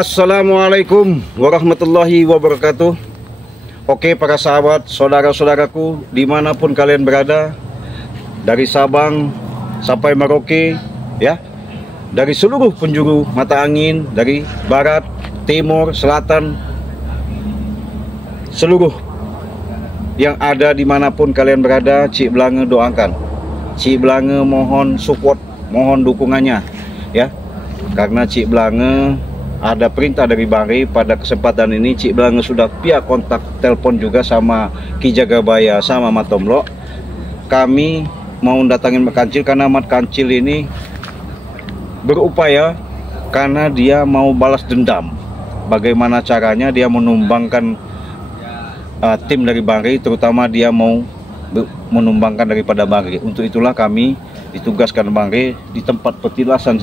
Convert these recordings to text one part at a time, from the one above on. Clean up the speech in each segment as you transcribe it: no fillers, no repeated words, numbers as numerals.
Assalamualaikum warahmatullahi wabarakatuh. Oke para sahabat, saudara-saudaraku dimanapun kalian berada, dari Sabang sampai Merauke ya, dari seluruh penjuru mata angin, dari barat, timur, selatan, seluruh yang ada dimanapun kalian berada, Cik Belange doakan, Cik Belange mohon support, mohon dukungannya ya, karena Cik Belange ada perintah dari Bang Rey. Pada kesempatan ini Cik Belange sudah via kontak telepon juga sama Ki Jagabaya sama Matomlo. Kami mau datangin Mat Kancil karena Mat Kancil ini berupaya karena dia mau balas dendam. Bagaimana caranya dia menumbangkan tim dari Bang Rey, terutama dia mau menumbangkan daripada Bang Rey. Untuk itulah kami ditugaskan Bang Rey di tempat petilasan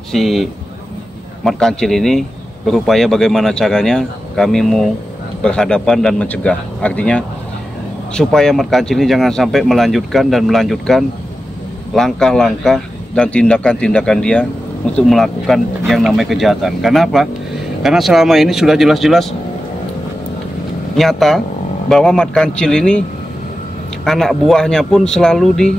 si Mat Kancil ini, berupaya bagaimana caranya kami mau berhadapan dan mencegah. Artinya supaya Mat Kancil ini jangan sampai melanjutkan langkah-langkah dan tindakan-tindakan dia untuk melakukan yang namanya kejahatan. Karena apa? Karena selama ini sudah jelas-jelas nyata bahwa Mat Kancil ini anak buahnya pun selalu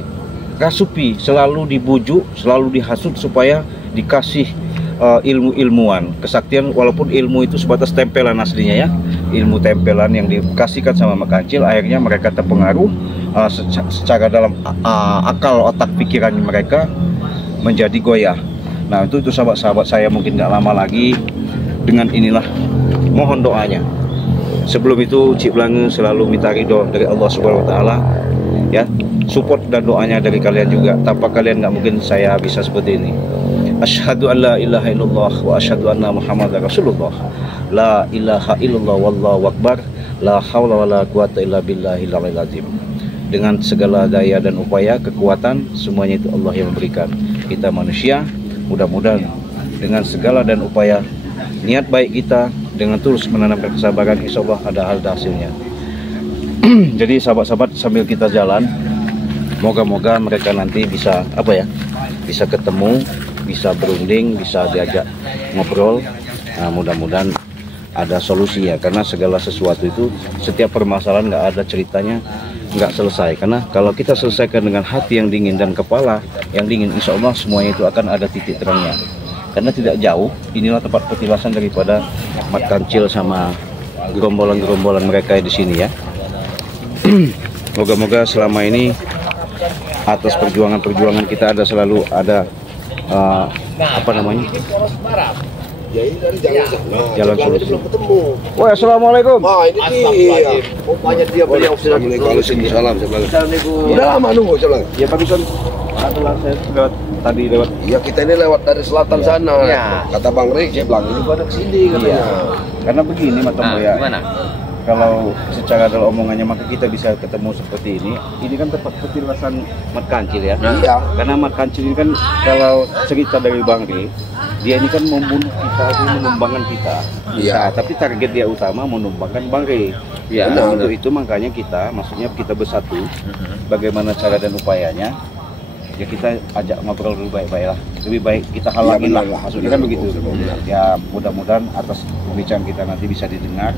dirasupi, selalu dibujuk, selalu dihasut supaya dikasih ilmu-ilmuwan, kesaktian, walaupun ilmu itu sebatas tempelan aslinya ya, ilmu tempelan yang dikasihkan sama Mat Kancil, akhirnya mereka terpengaruh secara dalam akal otak pikiran mereka menjadi goyah. Nah itu sahabat-sahabat saya, mungkin nggak lama lagi dengan inilah, mohon doanya. Sebelum itu Cik Belange selalu minta ridho dari Allah Subhanahu Wa Taala ya, support dan doanya dari kalian juga. Tanpa kalian nggak mungkin saya bisa seperti ini. Asyhadu an la ilaha illallah wa asyhadu anna Muhammadar Rasulullah. La ilaha illallah wallahu akbar. La haula wala quwata illa billahil aliyil azim. Dengan segala daya dan upaya, kekuatan, semuanya itu Allah yang memberikan. Kita manusia, mudah-mudahan dengan segala dan upaya, niat baik kita dengan terus menanamkan kesabaran, insya Allah ada hal hasilnya. Jadi sahabat-sahabat, sambil kita jalan, moga-moga mereka nanti bisa bisa ketemu, bisa berunding, bisa diajak ngobrol. Nah, mudah-mudahan ada solusi ya, karena segala sesuatu itu, setiap permasalahan nggak ada ceritanya nggak selesai. Karena kalau kita selesaikan dengan hati yang dingin dan kepala yang dingin, insya Allah semuanya itu akan ada titik terangnya. Karena tidak jauh, inilah tempat petilasan daripada Mat Kancil sama gerombolan-gerombolan mereka di sini ya. Moga-moga selama ini atas perjuangan-perjuangan kita selalu ada jalan solusi. Wah, assalamualaikum. Wah, ini dia. Rupanya dia beliau sudah. Assalamualaikum. Udah lama nunggu Bang. Ya barusan adalah saya tadi lewat. Iya, kita ini lewat dari selatan sana. Ya. Kata Bang Rey, saya bilang ini pada kesini katanya. Iya. Karena begini Matomo ya. Gimana? Kalau secara dalam omongannya maka kita bisa ketemu seperti ini. Ini kan tempat petilasan Mat Kancil ya. Iya. Karena Mat Kancil ini kan, kalau cerita dari Bang Rey, dia ini kan membunuh kita, menumbangkan kita. Iya. Nah, tapi target dia utama menumbangkan Bang Rey. Ya. Nah, untuk itu makanya maksudnya kita bersatu. Bagaimana cara dan upayanya? Ya kita ajak ngobrol dulu baik-baik lah. Lebih baik kita halangin lah. Maksudnya kan begitu. Ya mudah-mudahan atas pembicaraan kita nanti bisa didengar.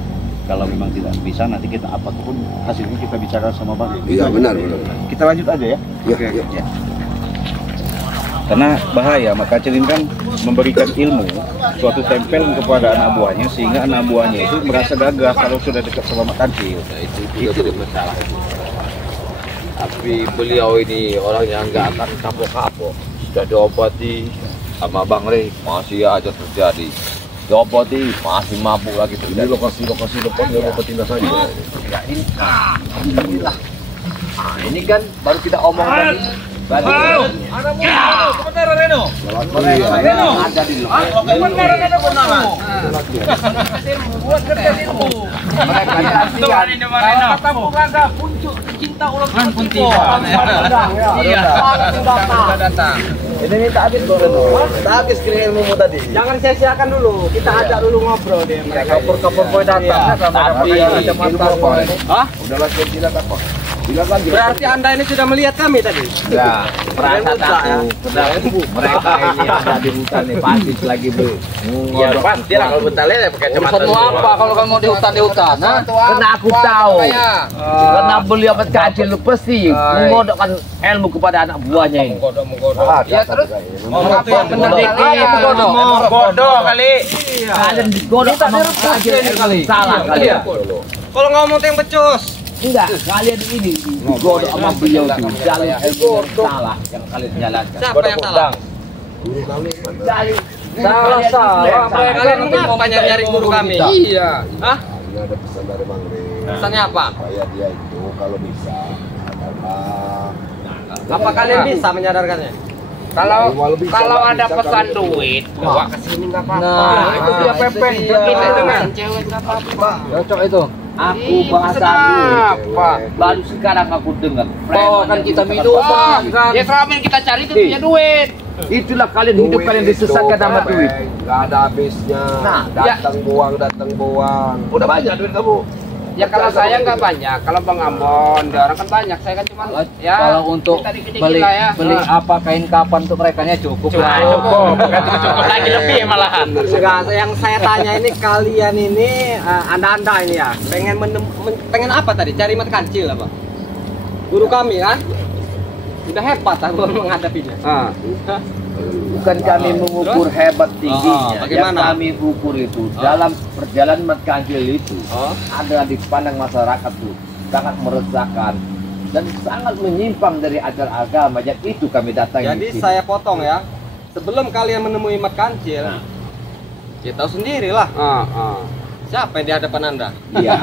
Kalau memang tidak bisa, nanti kita apapun hasilnya kita bicara sama Bang. Iya benar. Kita lanjut aja ya. Iya. Ya. Karena bahaya, Mat Kancil ini kan memberikan ilmu, suatu tempel kepada anak buahnya, sehingga anak buahnya itu merasa gagah kalau sudah dekat sama Mat Kancil. Nah, itu jadi masalah itu. Tapi beliau ini orang yang nggak akan kapok-kapok. Sudah diobati sama Bang Rey, masih aja terjadi. Diobati masih mabuk lagi terjadi. Ini lokasi depan yang petilasan saja. Ya ini, alhamdulillah. Nah, ini kan baru kita omong tadi. Halo, ada mau sebentar Reno. Reno, ada di luar. Sebentar Reno bernama. Buat kerja itu. Mereka ini Reno. Kampung Raga puncuk cinta ulang pun tiba. Iya. Sudah datang. Ini tak habis loh Reno. Tak habis kirim ilmu tadi. Jangan sia-siakan dulu. Kita ajak dulu ngobrol deh. Mereka kapur-kapur boy datang sama ada ilmu apa? Hah? Udahlah kita apa? Berarti Anda ini sudah melihat kami tadi? Ya, perasaan aku. Mereka ini ada di hutan nih, pasti lagi Ya pasti lah kalau bentar lihat pakai kacamata. Urusanmu apa kalau kamu di hutan? Karena aku tahu. Karena beliau kecil lu pasti mengodokkan ilmu kepada anak buahnya ini. Ya terus Apa yang benar dikit bodoh kali. Kalian digodok sama kecil kali. Salah kalian. Kalau ngomong yang becus. Enggak, kalian ini digodok sama beliau itu. Jalan ilmu yang salah yang kalian jalankan. Siapa yang salah? Salah. Kalian mau nyari guru kami? Iya. Hah? Ini ada pesan dari Bang Rey. Pesannya apa? Supaya dia itu kalau bisa adalah Apa kalian bisa menyadarkannya? Kalau ada pesan duit, bawa ke sini nggak apa-apa. Nah, itu dia pepeng. Kita dengan cewek nggak apa-apa. Cocok itu. Aku bahasa apa? baru sekarang aku dengar. Bawakan kita minuman kan. Ya selama yang kita cari itu punya duit. Itulah kalian hidup kalian disesatkan sama duit. Nggak ada habisnya. Nah, datang buang. Udah banyak duit kamu. Ya kalau saya nggak banyak, kalau Bang Ambon, dia orang kan banyak. Saya kan cuma ya. Kalau untuk kita dikit-dikit beli lah ya. beli apa kain kapan untuk mereka cukup lah. Cukup. Cukup lagi lebih malahan. Enggak, yang saya tanya ini kalian ini anda ini ya pengen apa tadi? Cari mat kancil apa? Guru kami kan? Udah hebat aku menghadapinya. Bukan kami mengukur hebat tingginya. Bagaimana? Yang kami ukur itu dalam perjalanan mat kancil itu ada dipandang masyarakat tuh sangat meresahkan dan sangat menyimpang dari ajaran agama. Jadi itu kami datangi. Jadi saya potong ya. Sebelum kalian menemui mat kancil, kita tahu sendirilah. Siapa yang di hadapan anda? Iya.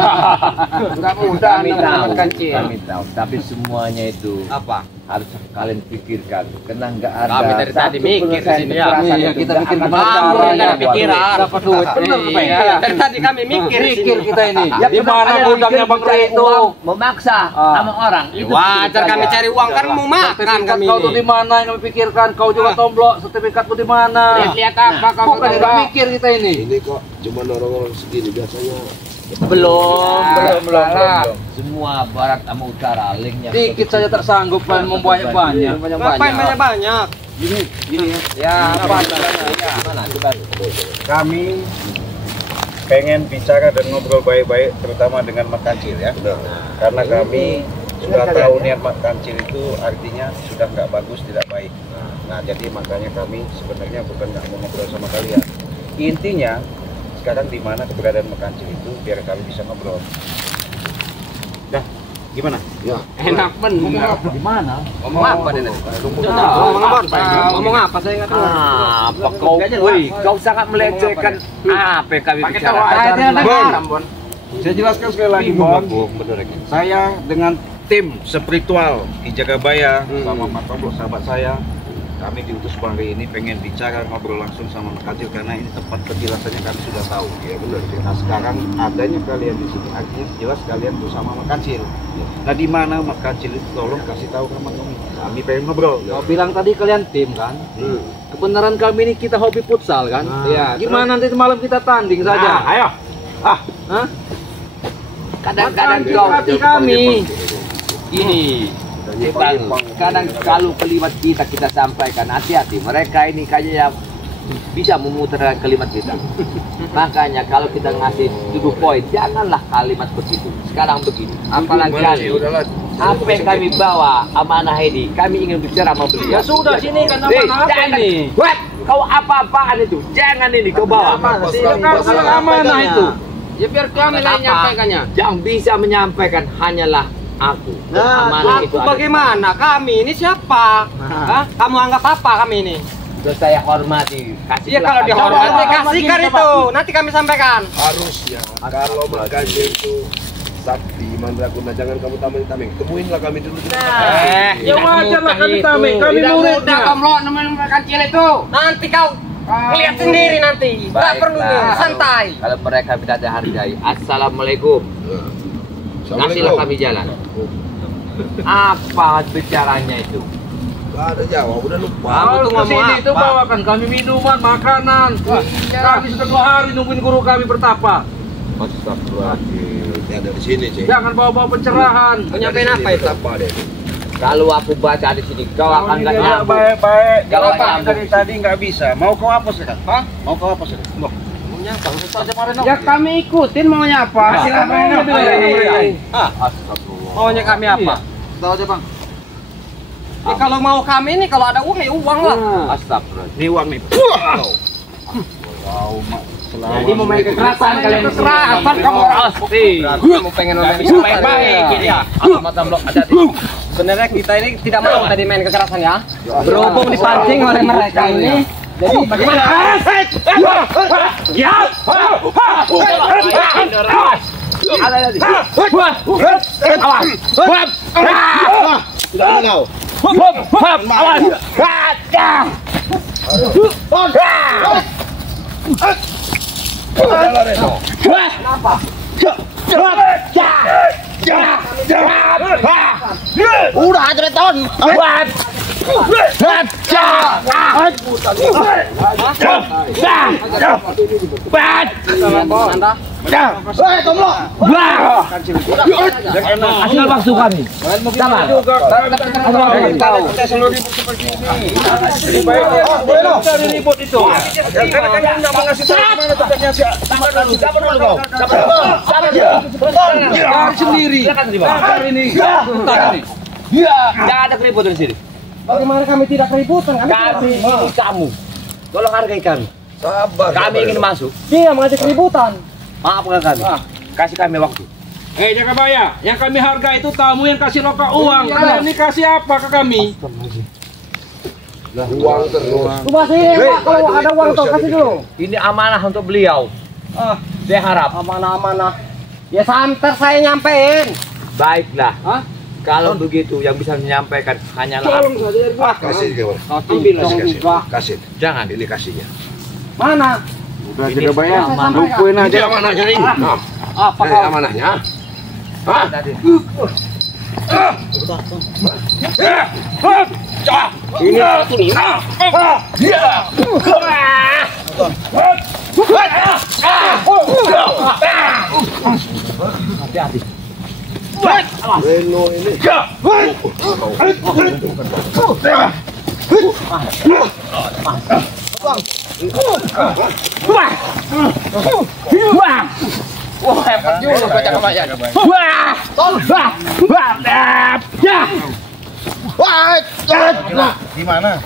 Nggak mudah Kami tahu, kancil. kami tahu. Tapi semuanya itu Apa? harus kalian pikirkan. Karena nggak ada. Kami dari tadi mikir di sini ya. Iya, kita mikir gimana caranya. Nggak ada pikiran. Dapat duit. Benar, Iya. Dari tadi kami mikir di sini. kita ini. Ya, Di mana gudangnya Bang Rey itu? Memaksa sama orang. Ya, wajar kami cari uang kan mau makan kami Kau tuh di ini. mana yang kami pikirkan? Kau juga tomblok sertifikatmu di mana? Lihat apa kau Bukan nggak mikir kita ini. Ini kok cuma orang-orang segini biasanya. Belum. Semua barat sama utara linknya. Dikit saja tak sanggup kan mau banyak-banyak. Ngapain banyak-banyak? Gini ya. Ya, apa? Mana coba. Kami pengen bicara dan ngobrol baik-baik terutama dengan mat kancil ya. Karena kami sudah tahu niat mat kancil itu artinya sudah nggak bagus, tidak baik. Nah, jadi makanya kami sebenarnya bukan nggak mau ngobrol sama kalian. Intinya sekarang di mana keberadaan mat kancil itu biar kami bisa ngobrol. Dah, gimana? Ya. Enak benar. Di mana? Ngomong apa deh? Ngomong apa? Saya nggak tahu. Apa kau? Woi, kau sangat melecehkan apa yang kami Pakai bicara. tawa. Saya jelaskan sekali lagi, Bon. Saya dengan tim spiritual di Jagabaya sama Mas Tomblo, sahabat saya, kami diutus Bang Rey ini pengen bicara ngobrol langsung sama Mat Kancil karena ini tempat penjelasannya kami sudah tahu. Ya benar. Nah sekarang adanya kalian di sini artinya jelas kalian tuh sama Mat Kancil. Nah di mana Mat Kancil itu tolong kasih tahu sama kami. Kami pengen ngobrol. Kau bilang tadi kalian tim kan? Kebenaran kami ini kita hobi futsal kan? Iya. Gimana nanti malam kita tanding saja? Ayo. Hah? Kadang-kadang Makan kau hati kami. ini kadang kalau kalimat kita sampaikan hati-hati, mereka ini kayaknya bisa memutar kalimat kita. Makanya kalau kita ngasih 7 poin, janganlah kalimat begitu. Sekarang begini, apalagi kami apa yang kami bawa amanah ini, kami ingin bicara sama beliau. Ya sudah sini kan amanah apa jangan ini? What? Kau apa-apaan itu? Jangan ini kau bawa. Kalau amanah itu. Ya biar kami lah yang nyampaikannya. Yang bisa menyampaikan hanyalah aku. Amanah itu Aku ada. bagaimana? Kami ini siapa? Hah? Kamu anggap apa kami ini? Sudah saya hormati. Iya kalau dihormati kasihkan itu. Nanti kami sampaikan. Harusnya kalau Mat Kancil itu sakti mandraguna, jangan kamu tameng-tameng. Temuinlah kami dulu. Ya wajar lah kami tameng. Kami muridnya. Komlo nemenin kancil itu. Nanti kau lihat sendiri nanti. Enggak perlu santai. Kalau mereka tidak hargai. Assalamualaikum. Kasihlah kami jalan. Apa bicaranya itu? Gak ada jawab, udah lupa. Kalau tuh ke sini ngomong itu apa? bawakan kami minuman, makanan. Kami sudah 2 hari nungguin guru kami bertapa. Astagfirullahaladzim. Ya dari sini, Cik. Jangan bawa-bawa pencerahan. Mau nyampein apa itu? Apa deh? Kalau aku baca di sini kau akan nggak nyambung. Baik-baik. Kalau Apa nyambung. dari tadi nggak bisa. Mau kau apa sekarang? Hah? Mau kau apa sekarang? Loh. Ya kami ikutin maunya apa. Silakan. Maunya kami apa? Tahu aja bang. Kalau mau kami nih kalau ada uang ya uang lah. Astagfirullahaladzim. Ini uang nih. Jadi mau main kekerasan kalian. Kekerasan kamu pasti. Kamu pengen main baik-baik ini ya. Mata blok ada. Sebenarnya kita ini tidak mau tadi main kekerasan ya. Berhubung dipancing oleh mereka ini. Jadi bagaimana? Ya. Ada tadi. Udah Treton. Hasil bakso kami. Sabar. Sendiri. Tidak ada keributan di sini. Bagaimana kami tidak keributan? Kami ini kamu. Tolong hargai kami. Sabar. Kami ingin masuk. Dia mengajak keributan. Maafkan kami. Kasih kami waktu. Jakabaya, yang kami hargai itu tamu yang kasih loka uang. Kalian ini kasih apa ke kami? Uang terus. Coba sih, Pak, kalau ada uang tuh kasih dulu. Ini amanah untuk beliau. Saya harap. Amanah-amanah. Ya santer saya nyampein. Baiklah. Kalau begitu yang bisa menyampaikan hanyalah aku. Kasih kawan. Ambil dong juga. Kasih. Jangan. Ini kasihnya. Mana? Udah Jakabaya. Lupain aja. Ini amanahnya ini. Apa Ini amanahnya. Hah? Ini satu nih. Hati-hati. Reno ini. Wah, hebat juga baca kebayaan. Gimana?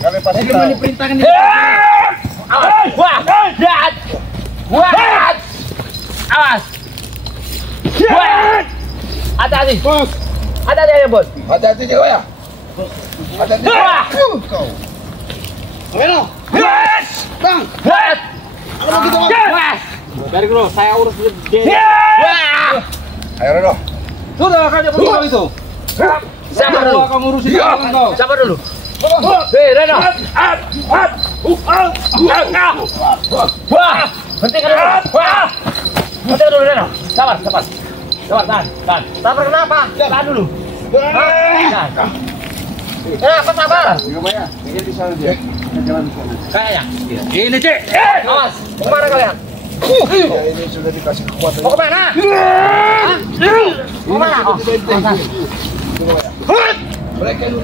Kalian pasti tahu. Awas. Hati-hati. Hati-hati ya, Bos. Hati-hati juga ya. Hati-hati. Bang. Dari dulu, saya urus dia. Ayo Reno. Sudah kan dia betul itu. Sabar dulu. Kamu urusin tangan kau. Sabar dulu. Hei, Reno. Wah, hentikan dulu. Hentikan dulu, Reno. Sabar, sabar. Sabar, tahan. Sabar kenapa? Tahan dulu. Tahan. Kenapa sabar? Jakabaya. Ini di sana dia. Jalan di sana. Kayaknya. Ini, Cik. Awas, mau kemana kalian? Ya, ini sudah dikasih kekuatan. Mau kemana? Mau kemana? Oh, Mereka ini.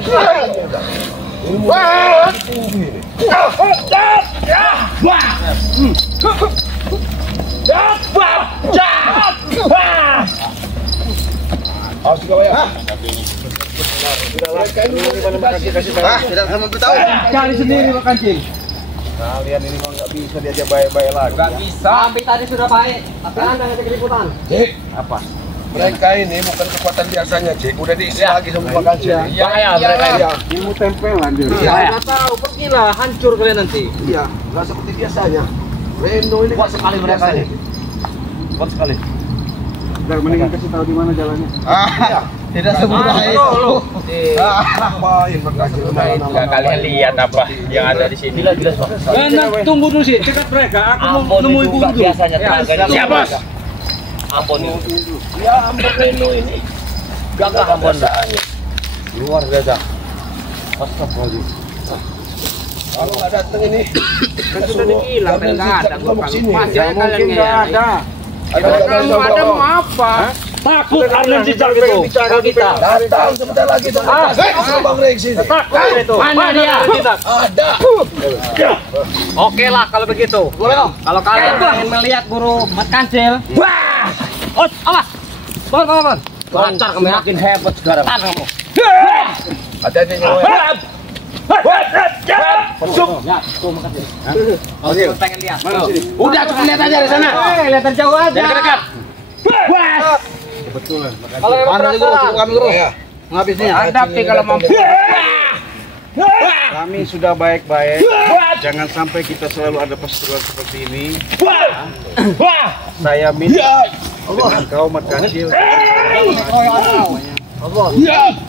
Awas juga ya. Tidak akan memberitahu. Cari sendiri Pak Kancing. Kalian ini mau nggak bisa diajak baik-baik lagi. Gak bisa. Tapi tadi sudah baik. Tapi Anda ngajak keributan. Cik, Apa? mereka ini bukan kekuatan biasanya, Cik. Udah diisi lagi sama makan Cik. Bahaya mereka ini. Ilmu tempelan dia. Bahaya. Nggak tahu, pergilah, hancur kalian nanti. Iya, nggak seperti biasanya. Reno ini Kuat sekali mereka ini. Kuat sekali. Udah mendingan kasih tahu di mana jalannya. Tidak semudah itu. Ngapain berkasih Enggak kalian lihat apa yang ada di sini. Jelas, Pak. Tunggu dulu sih, cekat mereka. Aku mau Ampun nemui itu guru nggak dulu. biasanya tenaganya. Siap, Bos. Ampun itu. Ya ampun Reno ini. Gagah ampun. Luar biasa. Astagfirullahaladzim. Kalau nggak datang ini, Kan sudah dibilang kan nggak ada. Masih kalian ada. kamu ada mau apa? Takut Arlen cicak itu. Bicara kita. datang sebentar lagi tuh. Bang Rey sini. Takut itu. Mana dia? Ada. Oke lah kalau begitu. Kalau kalian ingin melihat guru mat kancil, wah, awas, bangun. Lancar kamu ya. Makin hebat sekarang. Tahan kamu. Hati-hati nyawa. Pengen lihat. Udah cuma lihat aja dari sana. Lihat jauh aja. Dekat-dekat. Betul. Kalau yang penasaran, Ngabisnya. Hadapi kalau mampu. Kami sudah baik-baik. Jangan sampai kita selalu ada perseteruan seperti ini. Saya minta dengan kau mat kecil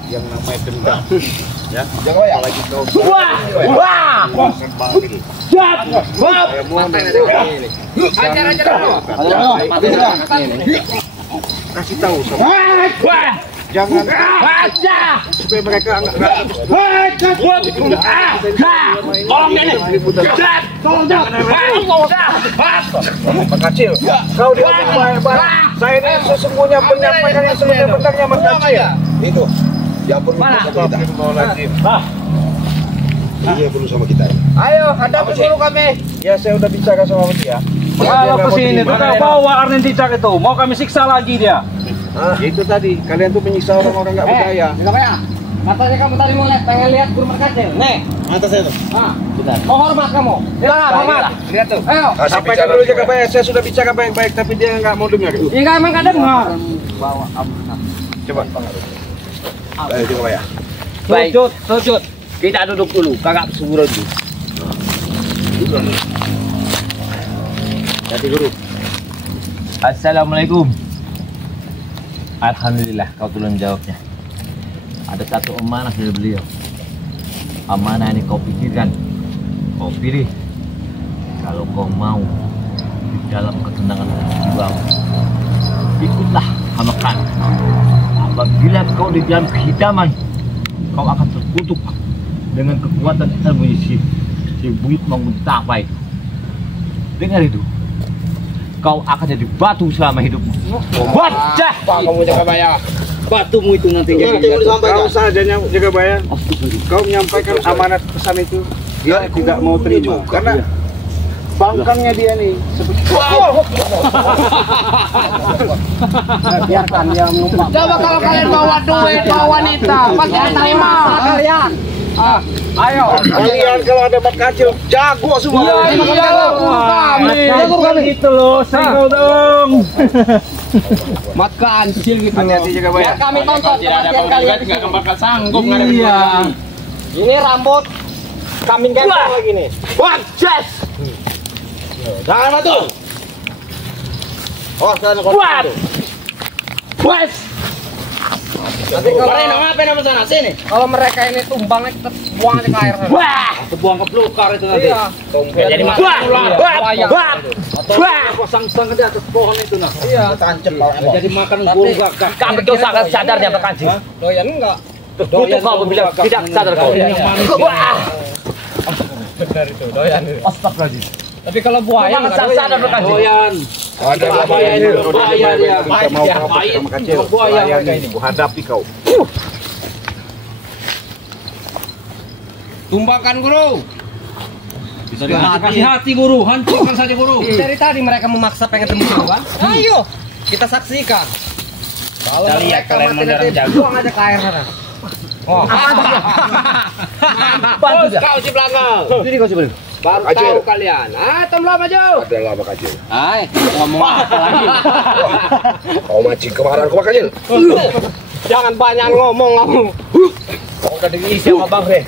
yang namanya dendam. Ya, apalagi kau. Saya mohon kasih tahu sama jangan supaya mereka nggak ada Pak Kacil, kau diomong baik-baik. Saya ini sesungguhnya menyampaikan yang sebenarnya Mas Kacil. Itu. Yang perlu sama kita. Iya perlu sama kita. ayo hadapi guru kami. Ya saya udah bicara sama dia. Kalau kesini tuh kau bawa Arlen cicak itu, mau kami siksa lagi dia. Itu tadi, kalian tuh menyiksa orang-orang nggak berdaya. Enggak ya? Katanya kamu tadi mau lihat, pengen lihat guru mat kancil. Nih, Atas itu. mau hormat kamu. Silakan hormat. Lihat tuh. Ayo. Sampaikan dulu jaga baik. Saya sudah bicara baik-baik, tapi dia nggak mau dengar. Iya emang enggak dengar. Coba. Ayo coba ya. Baik. Sujud. Kita duduk dulu, kakak subur dulu. Jadi guru. Assalamualaikum. Alhamdulillah kau tolong jawabnya. Ada satu amanah dari beliau. Amanah ini kau pikirkan, kau pilih. Kalau kau mau di dalam ketenangan jiwamu, ikutlah hamakan. Apabila kau di dalam kehidaman, kau akan terkutuk dengan kekuatan ilmu si buit mengutapai itu. Dengar itu, kau akan jadi batu selama hidupmu. Wajah! Kamu jaga bayar. Batumu itu nanti jadi Kau saja jaga bayar. Kau menyampaikan amanat pesan itu, dia tidak mau terima. Karena bangkangnya dia nih seperti Biarkan dia menumpang. Coba kalau kalian bawa duit, bawa wanita, pasti terima kalian. Ayo. kalian kalau ada mat kacil jago semua. Jago kami. Itu loh, single dong. Mat kancil gitu. Hati-hati jaga bayar. Biar kami tonton kematian kalian. Nggak bakal sanggup. Iya. Ini rambut kambing gempol lagi nih. Wajah! Jangan matu. Oh, sana kau. Wes. Nanti kalau ngapain sama sana sini? Kalau mereka ini tumbangnya kita buang aja ke air. Wah, kebuang ke pelukar itu nanti. Iya. Jadi pasang-pasang di atas pohon itu nah. Iya. Tancep Jadi makan burung gak. Kami kau sangat sadar dia berkancing. Doyan enggak? Kutuk kau bilang tidak sadar kau. Benar itu, doyan. Astagfirullahaladzim. Tapi kalau buaya enggak sadar berkancing. Doyan. Ada Bahaya ini, bahaya dia. Kita mau kapok sama kacil. Bahaya ini, gua hadapi kau. Tumbangkan guru. Hati-hati guru, hancurkan saja guru. Dari tadi mereka memaksa pengen tembus dulu kan? Ayo, kita saksikan. Kalau mereka mati nanti buang aja ke air sana. Oh, Bos, kau si belakang. Sini kau sebelum. Baru tahu kalian. Temlah maju. Ada lama kacil. Hai, ngomong apa lagi? Kau mancing kemarahan kau kacil. Jangan banyak ngomong kamu. Kau udah diisi sama Bang Re.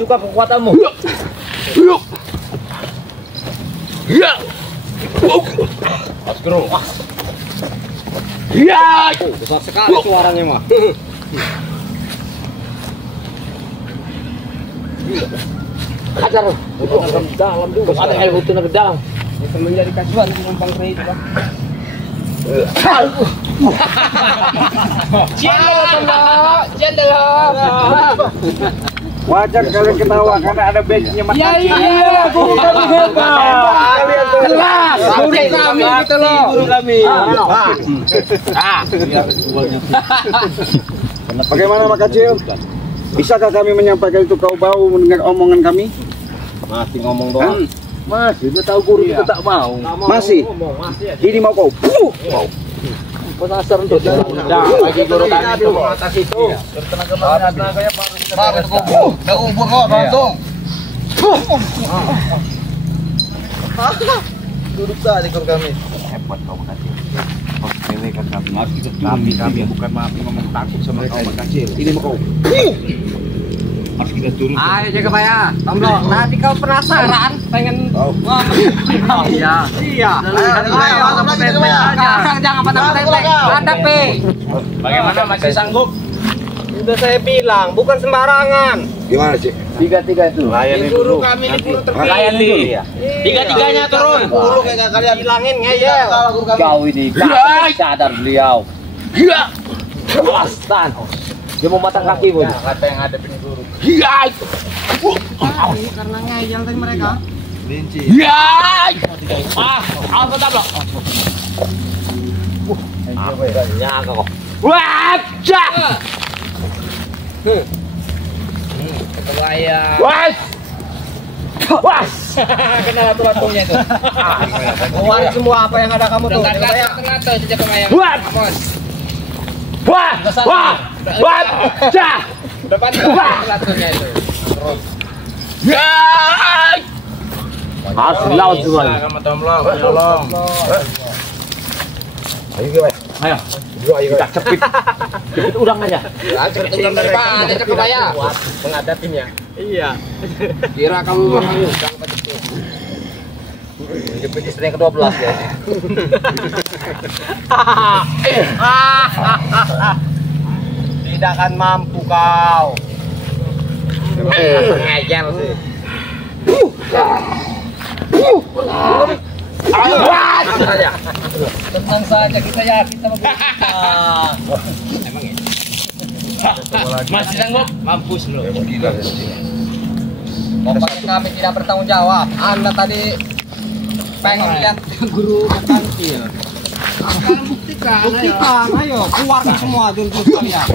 Suka kekuatanmu. Ya. Astro. Ya. Besar sekali suaranya mah. Ajar. Dalam juga. Ada air hutan ke dalam. Itu menjadi kasuan numpang Re itu, Bang. Cendela. Wajar kalian ketawa karena ada badge-nya Mas Kacil. Iya, guru kami hebat. Jelas, guru kami gitu loh. Guru kami. Bagaimana Mas Kacil? Bisakah kami menyampaikan itu kau bau mendengar omongan kami? Masih ngomong doang. Masih, udah tahu guru kita tak mau. Masih? Ini mau kau? Penasar untuk Bagi guru kami itu atas itu. tenaganya Baru kubur. Udah kubur kok, langsung. Duduk tadi guru kami. hebat kau Kacil. Ini kan kami bukan maaf ngomong takut sama kau Mas Kacil. Ini mau kau. Harus kita turun. Ayo jaga Pak ya. Tomblok. Tadi kau penasaran pengen Iya. Iya. Jangan pada tete. Hadapi. Bagaimana masih sanggup? Udah saya bilang, bukan sembarangan. Gimana sih? Tiga-tiga itu. Layani Guru dulu. kami ini guru Layan dulu terpilih. ya. Tiga-tiganya turun. Guru kayak kalian hilangin ngeyel. Kau ini sadar beliau. Kelastan. Dia mau matang kaki bu. Kata yang hadapin guru. Karena ngeyel tadi mereka. Linci. Apa tablok? Nyangka kok. Wajah. Kebayang. Was. Kenal aturan-aturannya itu. Keluarin semua apa yang ada kamu tuh. Kebayang. Wajah. Depan aturannya itu. Harus laut semuanya. Sama Tomblok, tolong. Ayo. Kita cepit udang aja. Cepet udah depan, dia kebayang. Menghadapinya. Iya. Kira kamu udang pada itu. Jepit istri yang ke-12 ya. Tidak akan mampu kau. Ngeyel sih. Tenang saja kita yakin sama kita. Emang ya? Masih sanggup? Mampus lu. Pokoknya kami tidak bertanggung jawab. Anda tadi pengen lihat guru berkantil. Sekarang buktikan, ayo keluarkan semua dulu kalian.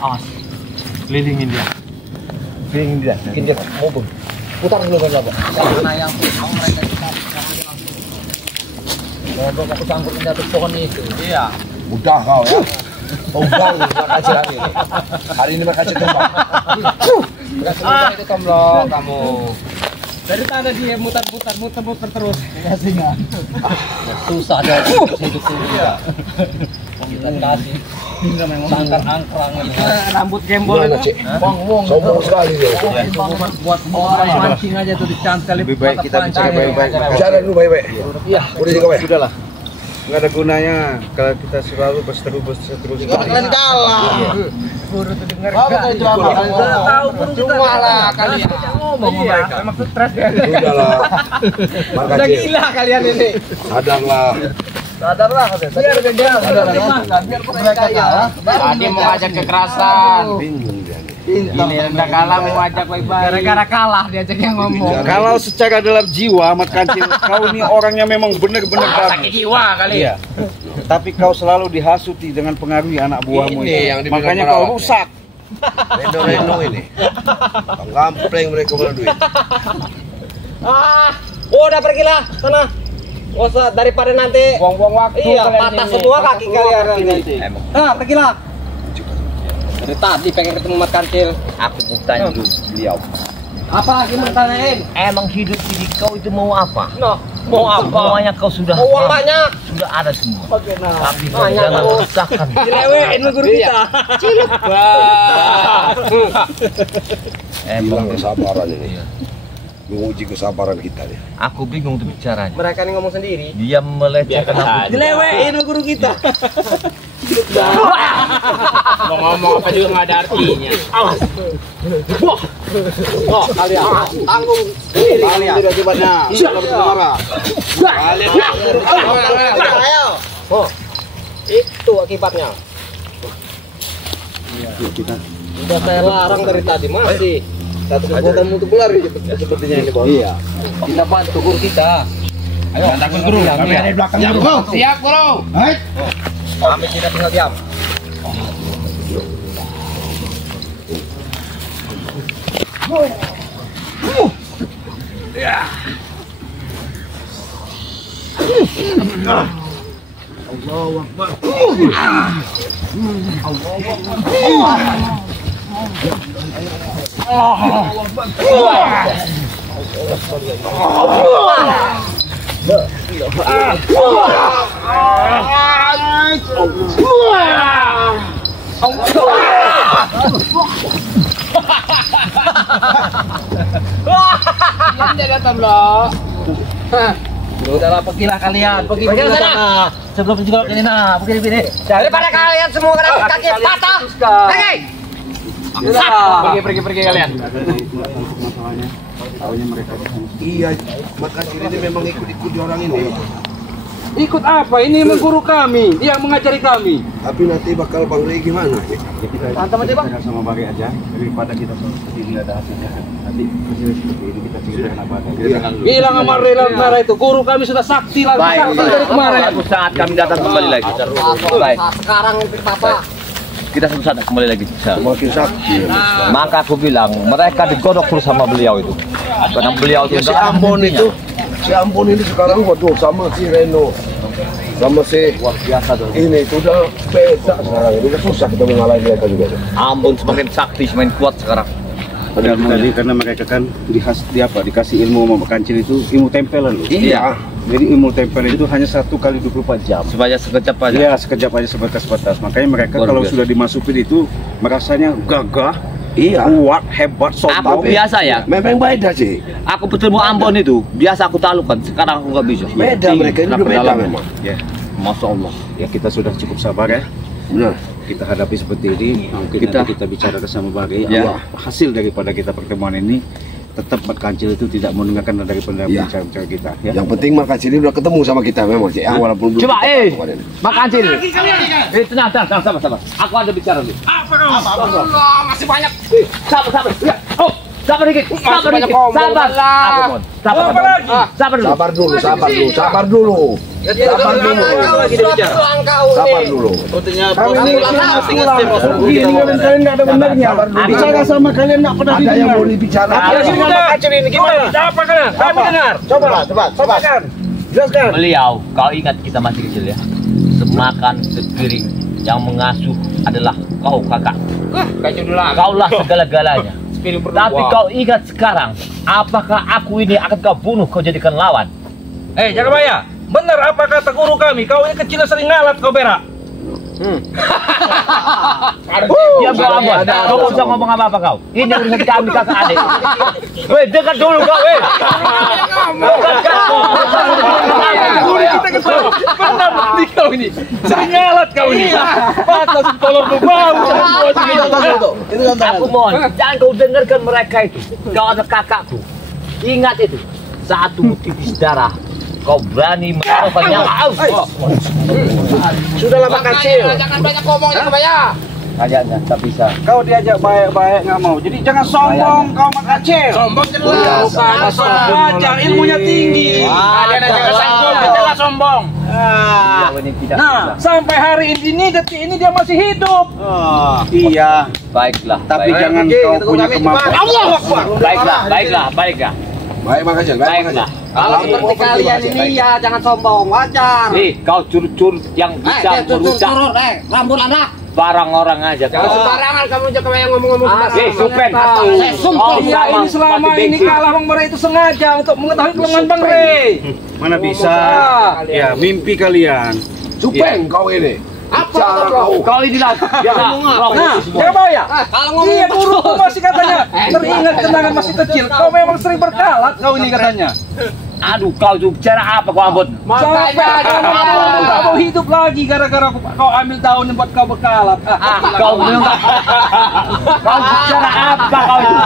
Awas. Kelilingin dia. Bikin dia mobil. Putar dulu kan Bapak. Mana yang mau mereka kita Ngobrol aku sangkut di atas pohon itu. Iya. Udah kau ya. Udah Kacil hari ini. Hari ini Kacil tumbang. Enggak semudah itu Tomblok kamu. Dari tadi dia muter-muter terus. Susah deh hidup dia. Kita kasih. Hingga memang angker-angkrang Rambut gembol Gimana itu. Cik? Sombong sekali dia. buat orang mancing aja tuh dicantel. Lebih baik kita bicara baik-baik. Bicara dulu baik-baik. Iya. Udah juga baik. Sudahlah. Nggak ada gunanya kalau kita selalu berseterus. Kalian kalah. Guru tuh dengar. itu apa? Tahu cuma lah kalian. Ngomong mereka. Emang stres ya. Udahlah. Mas Udah Kacil. gila kalian ini. Sadarlah. Sadarlah biar mereka kalah. Tadi mau ngajak kekerasan. Bingung dia nih. Ini udah kalah mau ngajak baik-baik. Gara-gara kalah diajak yang ngomong. Kalau secara dalam jiwa Mas Kacil, kau ini orangnya memang benar-benar Sakit bagus. jiwa kali. Iya. Tapi kau selalu dihasuti dengan pengaruhi anak buahmu Ini itu. yang dibilang Makanya kau perawatnya. rusak. Reno ini. Penggampleng mereka punya duit. Udah pergilah sana. Nggak usah daripada nanti Buang-buang waktu. iya patah semua kaki kalian nanti. Pergilah. Dari tadi pengen ketemu Mas Kacil. Aku bertanya dulu beliau. Apa lagi mau tanyain? Emang hidup diri kau itu mau apa? Noh, mau apa? Semuanya kau sudah Uang banyak. sudah ada semua. Tapi kau Banyak, jangan Bu. usahkan. Dilewein sama guru kita. Ciluk. Hilang kesabaran ini. Menguji kesabaran kita nih. Aku bingung tuh bicaranya. Mereka ini ngomong sendiri. Dia melecehkan aku. Dilewein sama guru kita. Mau ngomong apa juga nggak ada artinya. Oh, kalian tanggung sendiri kalian. Tidak akibatnya. Marah. Ayo. Oh, itu akibatnya. Kita. Udah saya larang dari tadi masih satu kekuatan untuk berlari sepertinya ini bos. Iya. Kita bantu guru kita. Ayo, takut guru. Kami ada di belakang guru. Siap guru. Baik. Kami tidak tinggal diam. Ya. Allahu Akbar. Udahlah, pergilah kalian, pergi sana. Sebelum menjenguk ini nah, begini. Daripada kalian semua kaki patah. Pergi kalian. Masalahnya, tahunya mereka di sana. Iya, makan ini memang ikut-ikut di orang ini. Ikut apa? Ini guru kami, dia mengajari kami. Tapi nanti bakal Bang Rey gimana? Mantap aja bang. Sama Bang aja, daripada kita seperti ini ada hasilnya. Nanti hasil seperti ini kita ceritakan apa aja. Bilang sama Rela Utara itu, guru kami sudah sakti lagi. Sakti dari kemarin. Saat kami datang kembali lagi. Baik. Sekarang itu apa? Kita suatu saat kembali lagi. Makin sakti. Maka aku bilang mereka digodok terus sama beliau itu. Karena beliau Ya, si Ambon ini sekarang waduh sama si Reno. Sama si luar biasa tuh. ini itu udah beda sekarang. Itu udah susah kita mengalahin mereka juga. Ambon semakin sakti, semakin kuat sekarang. Tadi karena mereka kan dikasih ilmu sama kancil itu ilmu tempelan loh. Iya. Jadi ilmu tempelan itu hanya 1 kali 24 jam. Supaya sekejap aja. Iya, sekejap aja sebatas-batas. Makanya mereka Luar kalau biasa. sudah dimasukin itu merasanya gagah, Iya. kuat, hebat, Aku sombong. biasa ya. Memang beda sih. Aku bertemu Ambon itu biasa aku taklukkan. Sekarang aku nggak bisa. Beda mereka ini udah beda memang. Ya, Masya Allah. ya kita sudah cukup sabar ya. Benar. Kita hadapi seperti ini. Mungkin kita bicara sama Bagai. Ya. Allah, hasil daripada kita pertemuan ini tetap Mat Kancil itu tidak mendengarkan dari Ya. bicara kita. Ya. Yang penting makan sini udah ketemu sama kita memang sih. Walaupun belum. Coba, kemarin. makan sini. Tenang, sabar. Aku ada bicara dulu. Masih banyak. Sabar. Ya. Oh, sabar dikit. Sabar. Aku mohon. Sabar dulu. Sabar dulu. Kalian nggak ada benernya. Bicara sama kalian nggak pernah Ada yang mau dibicarakan. Coba. Jelaskan. Beliau, kau ingat kita masih kecil ya. Semakan sepiring yang mengasuh adalah kau kakak. Kaulah segala-galanya. Tapi kau ingat sekarang, apakah aku ini akan kau bunuh, kau jadikan lawan? Jagabaya, benar apa kata guru kami? Kau ini kecil sering ngalat kau berak. Dia Ambon. Kau mau usah ngomong apa kau? Ini urusan kami kakak adik. Weh, dekat dulu kau, weh. Benar nih kau ini. Sering ngalat kau ini. Pantas tolong membawa Aku mohon, jangan kau dengarkan mereka itu. Kau adalah kakakku. Ingat itu. Satu titis darah. Kau berani menaruhkan nyawa. Sudahlah Pak Kancil. Jangan banyak ngomong ya, Kebaya. Kayaknya tak bisa. Kau diajak baik-baik nggak mau. Jadi jangan sombong kau Mat Kancil. sombong jelas. Sombong aja, ilmunya tinggi. Kalian aja nggak sanggup, jelas sombong. Nah, Sampai hari ini, detik ini dia masih hidup. iya. Baiklah. Tapi jangan kau punya kemampuan. Allah Akbar. Baiklah. Baik Pak Kancil. Baiklah. Kalau seperti kalian ini ya jangan sombong, wajar. Kau curut-curut yang bisa merusak Rambut anak. barang orang aja. Jangan sembarangan kamu jaga yang ngomong-ngomong. Supen. Saya sumpah. Iya, ini selama ini kalah Bang Ray itu sengaja untuk mengetahui kelemahan Bang Ray. Mana bisa? Ya, mimpi kalian. Supeng kau ini. Apa Kau ini lah biasa. Nah, Jagabaya, Kalau ngomong dia guruku masih katanya teringat kenangan masih kecil. Kau memang sering berkalat kau ini katanya. Aduh, kau itu bicara apa kau Ambon? Sampai kamu tak mau hidup lagi gara-gara kau ambil daun yang buat kau berkalat. Kau bilang kau bicara apa kau itu?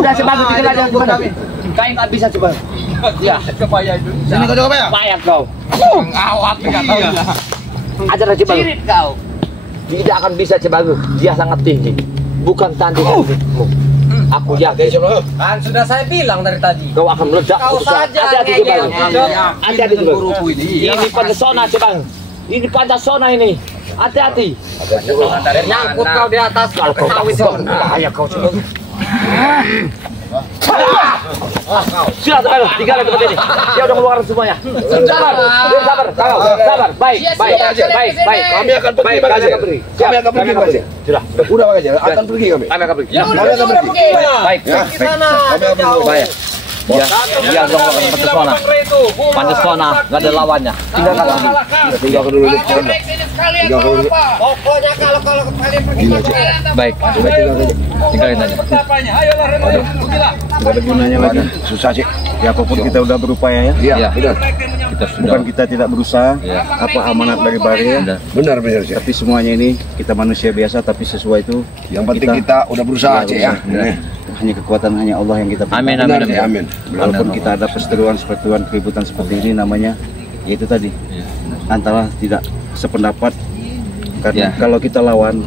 Udah sebagus kita aja kami. Kau nggak bisa coba. Ya, Kebaya itu. Sini kau coba ya. payah kau. Awat kata. Ajar aja bang. cirit kau. tidak akan bisa Cibagu. Dia sangat tinggi. Bukan tandinganmu. Aku yakin. Kan sudah saya bilang dari tadi. Kau akan meledak. Kau saja Hati-hati Cibagu. Hati-hati Cibagu. Ini Pancasona Cibagu. Ini Pancasona ini. Hati-hati. Nyangkut kau di atas. Kalau kau bahaya kau Cibagu. Sudah Cibagu, tinggal di tempat ini. Dia udah mengeluarkan semuanya. Sabar, sabar. Baik. Kami akan pergi, Pak Gajar. Kami akan pergi, Pak Gajar. Sudah. Udah, Pak Gajar. Akan pergi kami. Kami akan pergi. Ya udah pergi. Baik. Di sana. Baik. Dia Pancasona. Pancasona, nggak ada lawannya. Tinggalkan lagi. Tinggalkan dulu. Tinggalkan dulu. Pokoknya kalau kalian pergi Baik. Tinggalin aja. Nggak ada gunanya lagi. Susah sih. Ya apapun kita udah berupaya ya. Iya, benar. Kita sudah. Bukan kita tidak berusaha, apa amanat dari Bare ya. Benar sih. Tapi semuanya ini kita manusia biasa, tapi sesuai itu Yang penting kita udah berusaha, Cek ya. hanya kekuatan hanya Allah yang kita punya. Amin. Benar, Cek. Amin. Walaupun kita ada perseteruan, keributan seperti ini namanya, yaitu tadi antara tidak sependapat. Karena kalau kita lawan,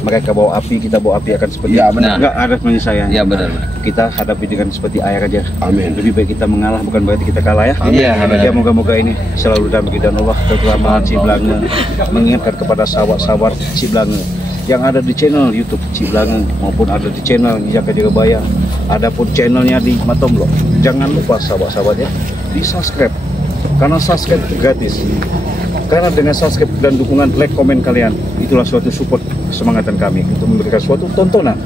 mereka bawa api, kita bawa api akan seperti Ya, benar. Enggak ada penyelesaian. Ya benar. Kita hadapi dengan seperti air aja. Amin. Lebih baik kita mengalah, bukan berarti kita kalah ya. Iya, benar. Ya moga-moga ini selalu dalam ridhaan Allah, terutama Ciblange, mengingatkan kepada sahabat-sahabat Ciblange yang ada di channel YouTube Ciblange maupun ada di channel Jaka Dirabaya, adapun channelnya di Matomblo. Jangan lupa sahabat-sahabat ya, di subscribe karena subscribe itu gratis. Karena dengan subscribe dan dukungan like komen kalian, itulah suatu support kesemangatan kami untuk memberikan suatu tontonan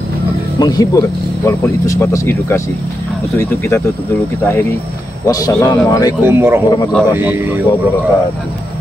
menghibur, walaupun itu sebatas edukasi. Untuk itu kita tutup dulu, kita akhiri. Wassalamualaikum warahmatullahi wabarakatuh.